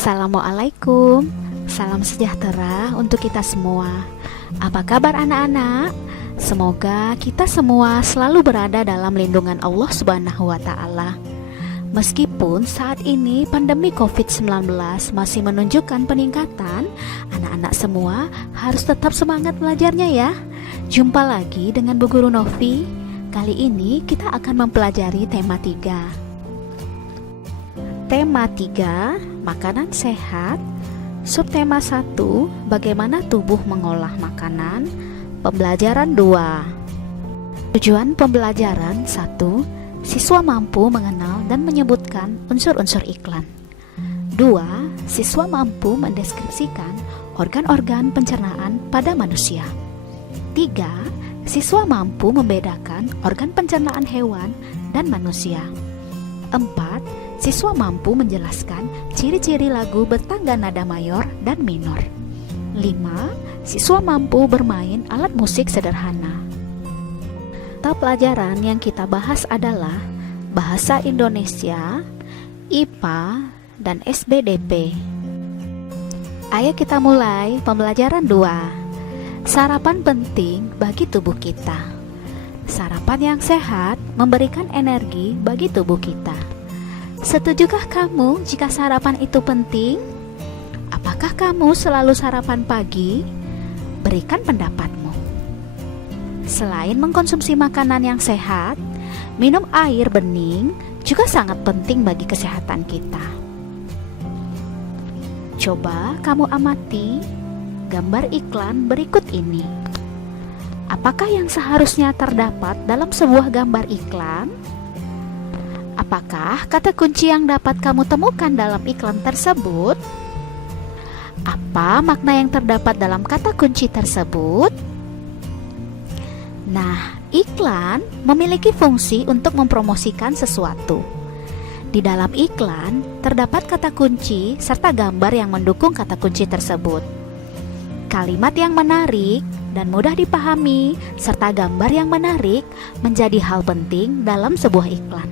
Assalamualaikum, salam sejahtera untuk kita semua. Apa kabar anak-anak? Semoga kita semua selalu berada dalam lindungan Allah Subhanahu wa Ta'ala. Meskipun saat ini pandemi COVID-19 masih menunjukkan peningkatan, anak-anak semua harus tetap semangat belajarnya ya. Jumpa lagi dengan Bu Guru Novi. Kali ini kita akan mempelajari tema 3. Tema 3, makanan sehat. Subtema 1, bagaimana tubuh mengolah makanan. Pembelajaran 2. Tujuan pembelajaran 1, siswa mampu mengenal dan menyebutkan unsur-unsur iklan. 2, siswa mampu mendeskripsikan organ-organ pencernaan pada manusia. 3, siswa mampu membedakan organ pencernaan hewan dan manusia. 4, siswa mampu menjelaskan ciri-ciri lagu bertangga nada mayor dan minor. 5, siswa mampu bermain alat musik sederhana. Mata pelajaran yang kita bahas adalah Bahasa Indonesia, IPA, dan SBDP. Ayo kita mulai pembelajaran 2. Sarapan penting bagi tubuh kita. Sarapan yang sehat memberikan energi bagi tubuh kita. Setujukah kamu jika sarapan itu penting? Apakah kamu selalu sarapan pagi? Berikan pendapatmu. Selain mengkonsumsi makanan yang sehat, minum air bening juga sangat penting bagi kesehatan kita. Coba kamu amati gambar iklan berikut ini. Apakah yang seharusnya terdapat dalam sebuah gambar iklan? Apakah kata kunci yang dapat kamu temukan dalam iklan tersebut? Apa makna yang terdapat dalam kata kunci tersebut? Nah, iklan memiliki fungsi untuk mempromosikan sesuatu. Di dalam iklan terdapat kata kunci serta gambar yang mendukung kata kunci tersebut. Kalimat yang menarik dan mudah dipahami serta gambar yang menarik menjadi hal penting dalam sebuah iklan.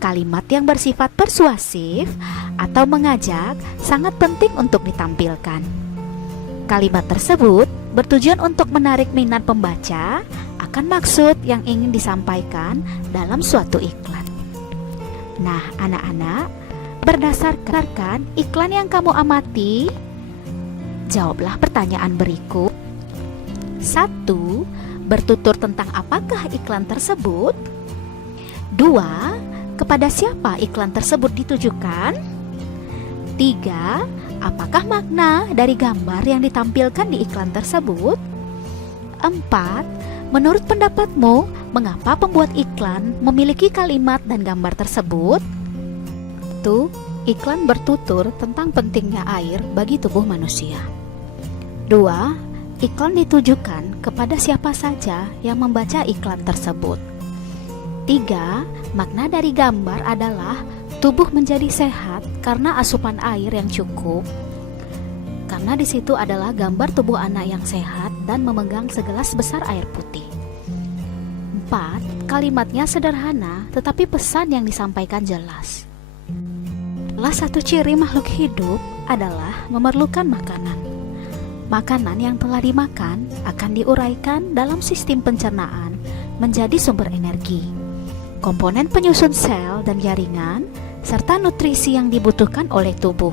Kalimat yang bersifat persuasif atau mengajak sangat penting untuk ditampilkan. Kalimat tersebut bertujuan untuk menarik minat pembaca akan maksud yang ingin disampaikan dalam suatu iklan. Nah, anak-anak, berdasarkan iklan yang kamu amati, jawablah pertanyaan berikut. 1. Bertutur tentang apakah iklan tersebut? 2. Kepada siapa iklan tersebut ditujukan? 3. Apakah makna dari gambar yang ditampilkan di iklan tersebut? 4. Menurut pendapatmu, mengapa pembuat iklan memiliki kalimat dan gambar tersebut? Iklan bertutur tentang pentingnya air bagi tubuh manusia. 2. Iklan ditujukan kepada siapa saja yang membaca iklan tersebut. 3. Makna dari gambar adalah tubuh menjadi sehat karena asupan air yang cukup. Karena di situ adalah gambar tubuh anak yang sehat dan memegang segelas besar air putih. 4. Kalimatnya sederhana tetapi pesan yang disampaikan jelas. Salah satu ciri makhluk hidup adalah memerlukan makanan. Makanan yang telah dimakan akan diuraikan dalam sistem pencernaan menjadi sumber energi, komponen penyusun sel dan jaringan, serta nutrisi yang dibutuhkan oleh tubuh.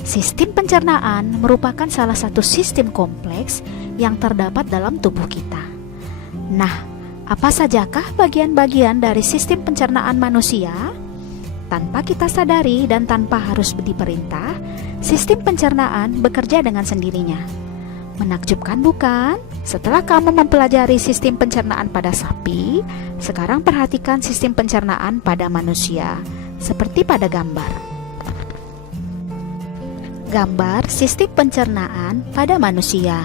Sistem pencernaan merupakan salah satu sistem kompleks yang terdapat dalam tubuh kita. Nah, apa sajakah bagian-bagian dari sistem pencernaan manusia? Tanpa kita sadari dan tanpa harus diperintah, sistem pencernaan bekerja dengan sendirinya. Menakjubkan bukan? Setelah kamu mempelajari sistem pencernaan pada sapi, sekarang perhatikan sistem pencernaan pada manusia, seperti pada gambar. Gambar sistem pencernaan pada manusia.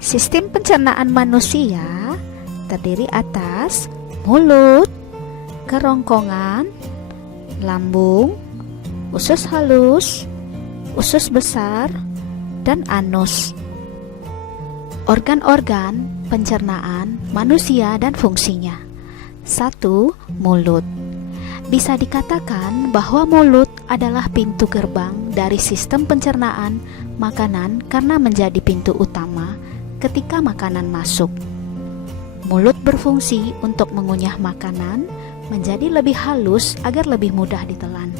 Sistem pencernaan manusia terdiri atas mulut, kerongkongan, lambung, usus halus, usus besar, dan anus. Organ-organ pencernaan manusia dan fungsinya. 1. Mulut. Bisa dikatakan bahwa mulut adalah pintu gerbang dari sistem pencernaan makanan karena menjadi pintu utama ketika makanan masuk. Mulut berfungsi untuk mengunyah makanan menjadi lebih halus agar lebih mudah ditelan.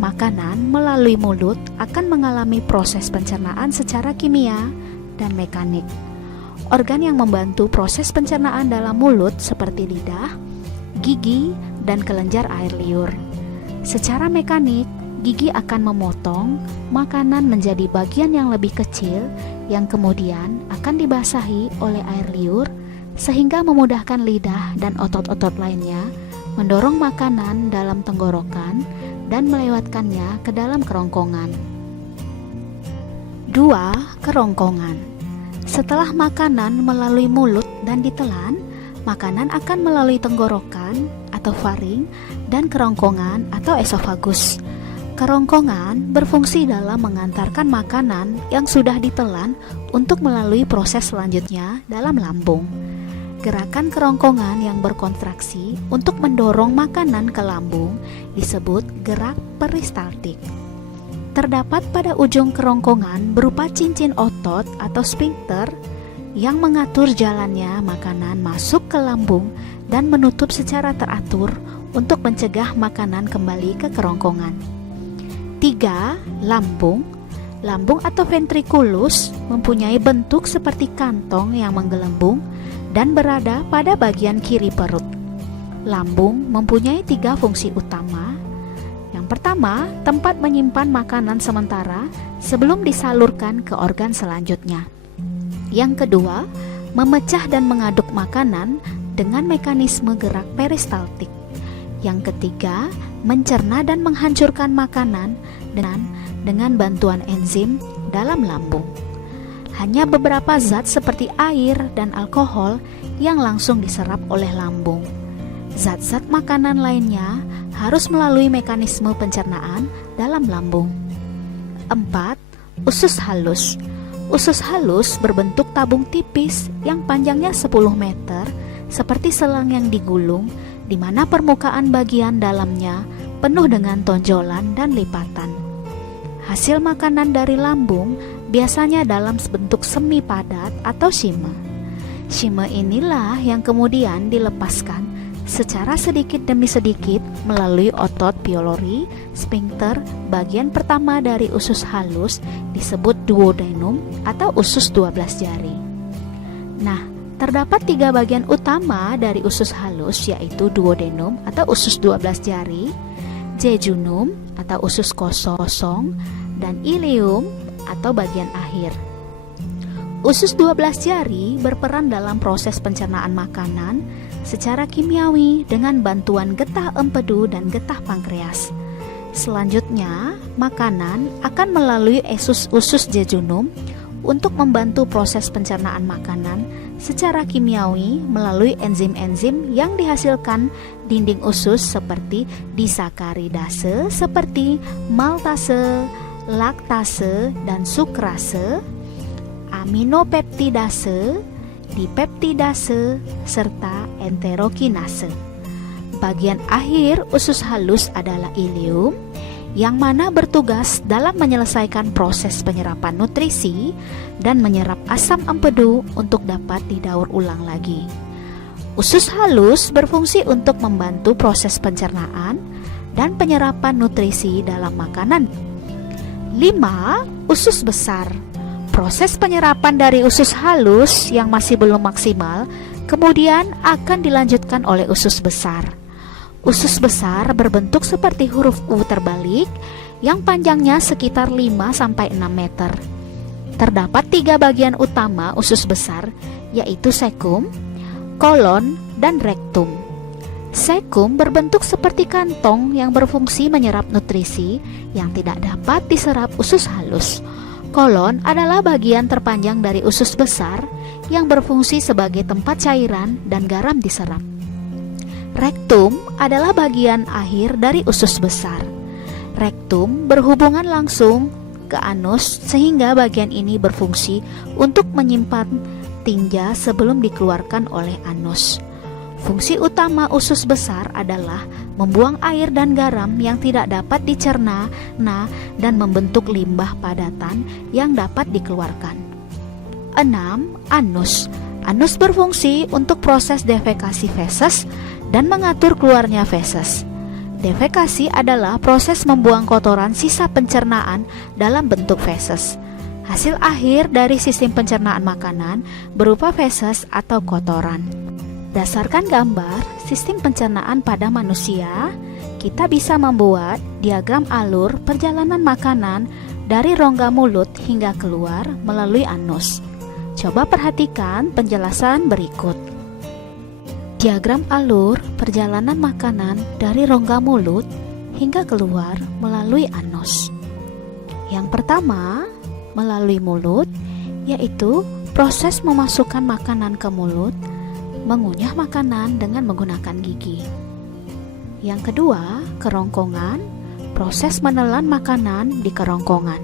Makanan melalui mulut akan mengalami proses pencernaan secara kimia dan mekanik. Organ yang membantu proses pencernaan dalam mulut seperti lidah, gigi, dan kelenjar air liur. Secara mekanik, gigi akan memotong makanan menjadi bagian yang lebih kecil yang kemudian akan dibasahi oleh air liur sehingga memudahkan lidah dan otot-otot lainnya mendorong makanan dalam tenggorokan dan melewatkannya ke dalam kerongkongan. 2. Kerongkongan. Setelah makanan melalui mulut dan ditelan, makanan akan melalui tenggorokan atau faring dan kerongkongan atau esofagus. Kerongkongan berfungsi dalam mengantarkan makanan yang sudah ditelan untuk melalui proses selanjutnya dalam lambung. Gerakan kerongkongan yang berkontraksi untuk mendorong makanan ke lambung disebut gerak peristaltik. Terdapat pada ujung kerongkongan berupa cincin otot atau sphincter yang mengatur jalannya makanan masuk ke lambung dan menutup secara teratur untuk mencegah makanan kembali ke kerongkongan. 3. Lambung. Lambung atau ventriculus mempunyai bentuk seperti kantong yang menggelembung dan berada pada bagian kiri perut. Lambung mempunyai 3 fungsi utama. Yang pertama, tempat menyimpan makanan sementara sebelum disalurkan ke organ selanjutnya. Yang kedua, memecah dan mengaduk makanan dengan mekanisme gerak peristaltik. Yang ketiga, mencerna dan menghancurkan makanan dengan bantuan enzim dalam lambung. Hanya beberapa zat seperti air dan alkohol yang langsung diserap oleh lambung. Zat-zat makanan lainnya harus melalui mekanisme pencernaan dalam lambung. 4. Usus halus. Usus halus berbentuk tabung tipis yang panjangnya 10 meter seperti selang yang digulung, di mana permukaan bagian dalamnya penuh dengan tonjolan dan lipatan. Hasil makanan dari lambung biasanya dalam bentuk semi padat atau shime. Shime inilah yang kemudian dilepaskan secara sedikit demi sedikit melalui otot pylori, sphincter. Bagian pertama dari usus halus disebut duodenum atau usus 12 jari. Nah, terdapat 3 bagian utama dari usus halus, yaitu duodenum atau usus 12 jari, jejunum atau usus kosong, dan ileum atau bagian akhir. Usus 12 jari berperan dalam proses pencernaan makanan secara kimiawi dengan bantuan getah empedu dan getah pankreas. Selanjutnya, makanan akan melalui usus jejunum untuk membantu proses pencernaan makanan secara kimiawi melalui enzim-enzim yang dihasilkan dinding usus seperti disakaridase, seperti maltase, laktase, dan sukrase, aminopeptidase, dipeptidase, serta enterokinase. Bagian akhir usus halus adalah ileum, yang mana bertugas dalam menyelesaikan proses penyerapan nutrisi dan menyerap asam empedu untuk dapat didaur ulang lagi. Usus halus berfungsi untuk membantu proses pencernaan dan penyerapan nutrisi dalam makanan. 5. Usus besar. Proses penyerapan dari usus halus yang masih belum maksimal kemudian akan dilanjutkan oleh usus besar. Usus besar berbentuk seperti huruf U terbalik yang panjangnya sekitar 5-6 meter. Terdapat 3 bagian utama usus besar, yaitu cecum, kolon, dan rektum. Cecum berbentuk seperti kantong yang berfungsi menyerap nutrisi yang tidak dapat diserap usus halus. Kolon adalah bagian terpanjang dari usus besar yang berfungsi sebagai tempat cairan dan garam diserap. Rektum adalah bagian akhir dari usus besar. Rektum berhubungan langsung ke anus sehingga bagian ini berfungsi untuk menyimpan tinja sebelum dikeluarkan oleh anus. Fungsi utama usus besar adalah membuang air dan garam yang tidak dapat dicerna dan membentuk limbah padatan yang dapat dikeluarkan. 6. Anus. Anus berfungsi untuk proses defekasi feses dan mengatur keluarnya feses. Defekasi adalah proses membuang kotoran sisa pencernaan dalam bentuk feses. Hasil akhir dari sistem pencernaan makanan berupa feses atau kotoran. Berdasarkan gambar sistem pencernaan pada manusia, kita bisa membuat diagram alur perjalanan makanan dari rongga mulut hingga keluar melalui anus. Coba perhatikan penjelasan berikut. Diagram alur perjalanan makanan dari rongga mulut hingga keluar melalui anus. Yang pertama, melalui mulut, yaitu proses memasukkan makanan ke mulut, mengunyah makanan dengan menggunakan gigi. Yang kedua, kerongkongan, proses menelan makanan di kerongkongan.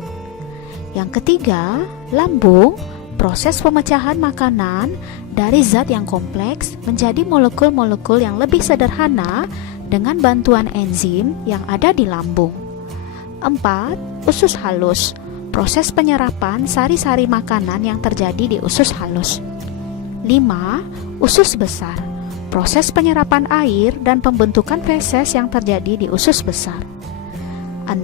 Yang ketiga, lambung, proses pemecahan makanan dari zat yang kompleks menjadi molekul-molekul yang lebih sederhana dengan bantuan enzim yang ada di lambung. 4. Usus halus, proses penyerapan sari-sari makanan yang terjadi di usus halus. 5. Usus besar, proses penyerapan air dan pembentukan feses yang terjadi di usus besar. 6.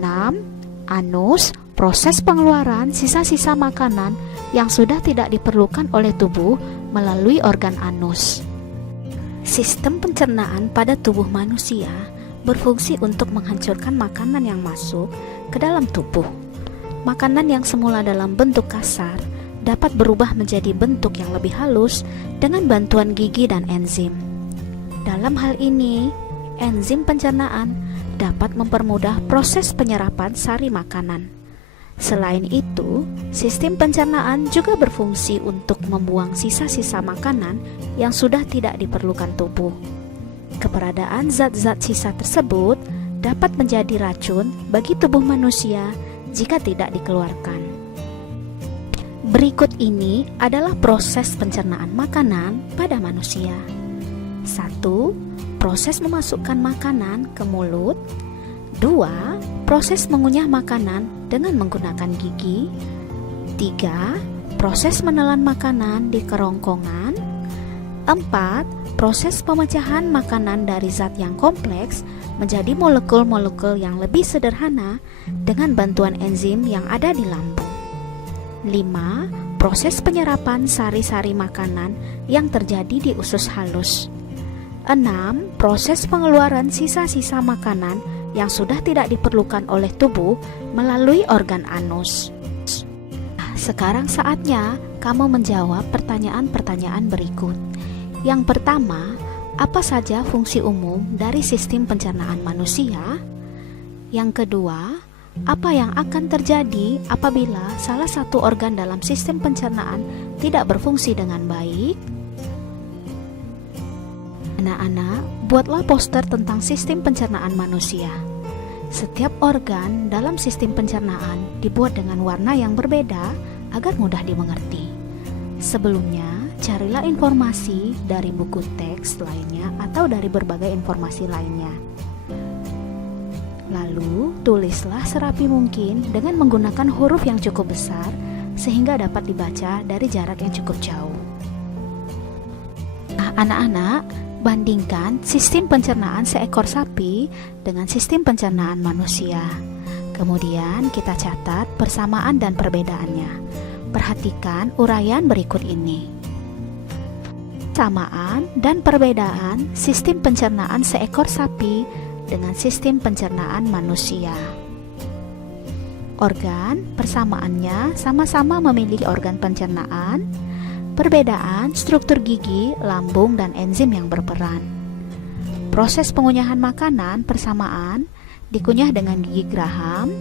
Anus, proses pengeluaran sisa-sisa makanan yang sudah tidak diperlukan oleh tubuh melalui organ anus. Sistem pencernaan pada tubuh manusia berfungsi untuk menghancurkan makanan yang masuk ke dalam tubuh. Makanan yang semula dalam bentuk kasar dapat berubah menjadi bentuk yang lebih halus dengan bantuan gigi dan enzim. Dalam hal ini, enzim pencernaan dapat mempermudah proses penyerapan sari makanan. Selain itu, sistem pencernaan juga berfungsi untuk membuang sisa-sisa makanan yang sudah tidak diperlukan tubuh. Keberadaan zat-zat sisa tersebut dapat menjadi racun bagi tubuh manusia jika tidak dikeluarkan. Berikut ini adalah proses pencernaan makanan pada manusia. 1. Proses memasukkan makanan ke mulut. 2. Proses mengunyah makanan dengan menggunakan gigi. 3. Proses menelan makanan di kerongkongan. 4. Proses pemecahan makanan dari zat yang kompleks menjadi molekul-molekul yang lebih sederhana dengan bantuan enzim yang ada di lambung. 5. Proses penyerapan sari-sari makanan yang terjadi di usus halus. 6. Proses pengeluaran sisa-sisa makanan yang sudah tidak diperlukan oleh tubuh melalui organ anus. Sekarang saatnya kamu menjawab pertanyaan-pertanyaan berikut. Yang pertama, apa saja fungsi umum dari sistem pencernaan manusia? Yang kedua, apa yang akan terjadi apabila salah satu organ dalam sistem pencernaan tidak berfungsi dengan baik? Anak-anak, buatlah poster tentang sistem pencernaan manusia. Setiap organ dalam sistem pencernaan dibuat dengan warna yang berbeda agar mudah dimengerti. Sebelumnya, carilah informasi dari buku teks lainnya atau dari berbagai informasi lainnya. Lalu, tulislah serapi mungkin dengan menggunakan huruf yang cukup besar sehingga dapat dibaca dari jarak yang cukup jauh. Nah, anak-anak, bandingkan sistem pencernaan seekor sapi dengan sistem pencernaan manusia. Kemudian kita catat persamaan dan perbedaannya. Perhatikan uraian berikut ini. Persamaan dan perbedaan sistem pencernaan seekor sapi dengan sistem pencernaan manusia. Organ, persamaannya sama-sama memiliki organ pencernaan. Perbedaan struktur gigi, lambung, dan enzim yang berperan. Proses pengunyahan makanan, persamaan, dikunyah dengan gigi geraham.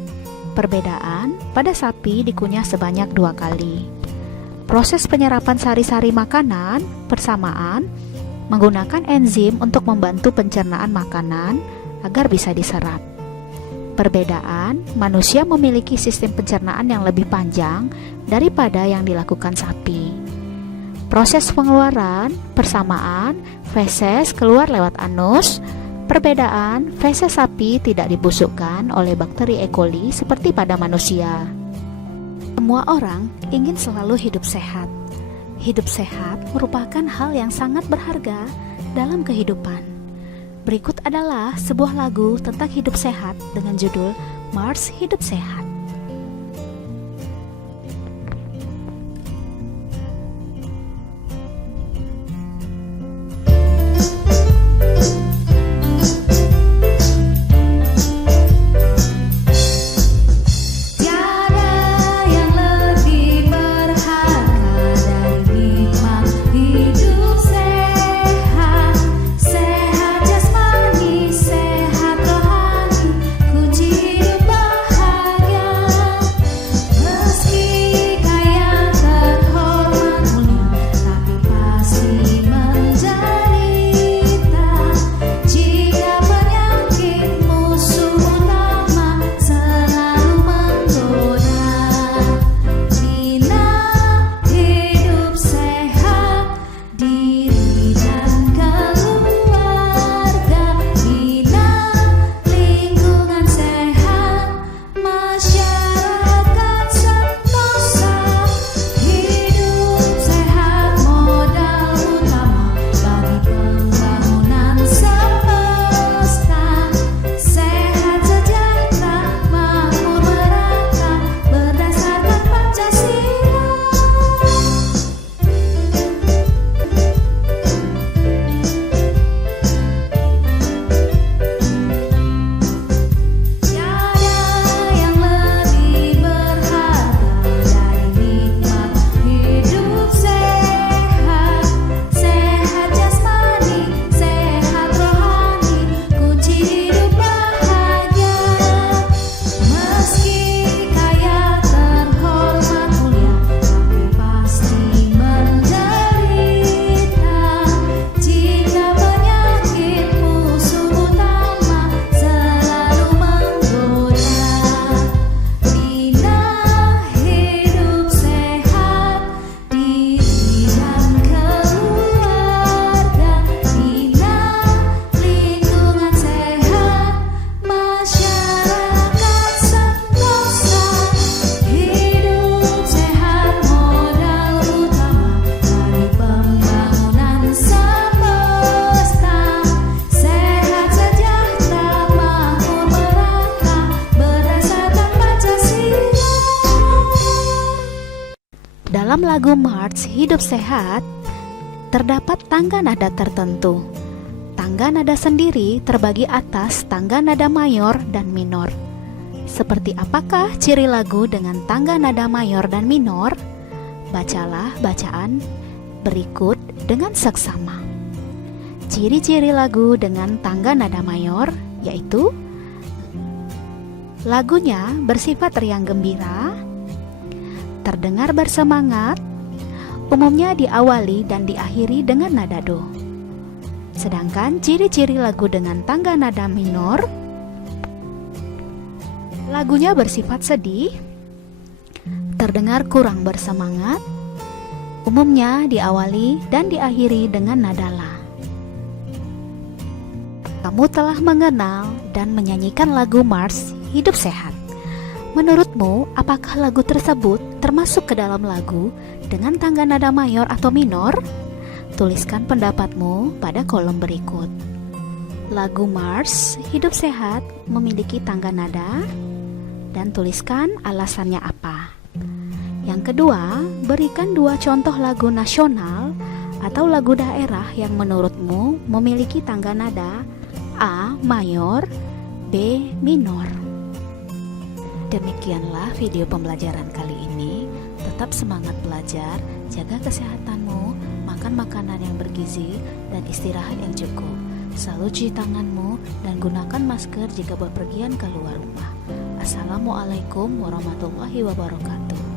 Perbedaan, pada sapi dikunyah sebanyak 2 kali. Proses penyerapan sari-sari makanan, persamaan, menggunakan enzim untuk membantu pencernaan makanan agar bisa diserap. Perbedaan, manusia memiliki sistem pencernaan yang lebih panjang daripada yang dilakukan sapi. Proses pengeluaran, persamaan, feses keluar lewat anus. Perbedaan, feses sapi tidak dibusukkan oleh bakteri E. coli seperti pada manusia. Semua orang ingin selalu hidup sehat. Hidup sehat merupakan hal yang sangat berharga dalam kehidupan. Berikut adalah sebuah lagu tentang hidup sehat dengan judul Mars Hidup Sehat. Dalam lagu Mars Hidup Sehat, terdapat tangga nada tertentu. Tangga nada sendiri terbagi atas tangga nada mayor dan minor. Seperti apakah ciri lagu dengan tangga nada mayor dan minor? Bacalah bacaan berikut dengan seksama. Ciri-ciri lagu dengan tangga nada mayor yaitu lagunya bersifat riang gembira, terdengar bersemangat, umumnya diawali dan diakhiri dengan nada do. Sedangkan ciri-ciri lagu dengan tangga nada minor, lagunya bersifat sedih, terdengar kurang bersemangat, umumnya diawali dan diakhiri dengan nada la. Kamu telah mengenal dan menyanyikan lagu Mars Hidup Sehat. Menurutmu, apakah lagu tersebut termasuk ke dalam lagu dengan tangga nada mayor atau minor? Tuliskan pendapatmu pada kolom berikut. Lagu Mars Hidup Sehat memiliki tangga nada dan tuliskan alasannya apa. Yang kedua, berikan 2 contoh lagu nasional atau lagu daerah yang menurutmu memiliki tangga nada A mayor, B minor. Demikianlah video pembelajaran kali ini. Tetap semangat belajar, jaga kesehatanmu, makan makanan yang bergizi, dan istirahat yang cukup. Selalu cuci tanganmu dan gunakan masker jika bepergian keluar rumah. Assalamualaikum warahmatullahi wabarakatuh.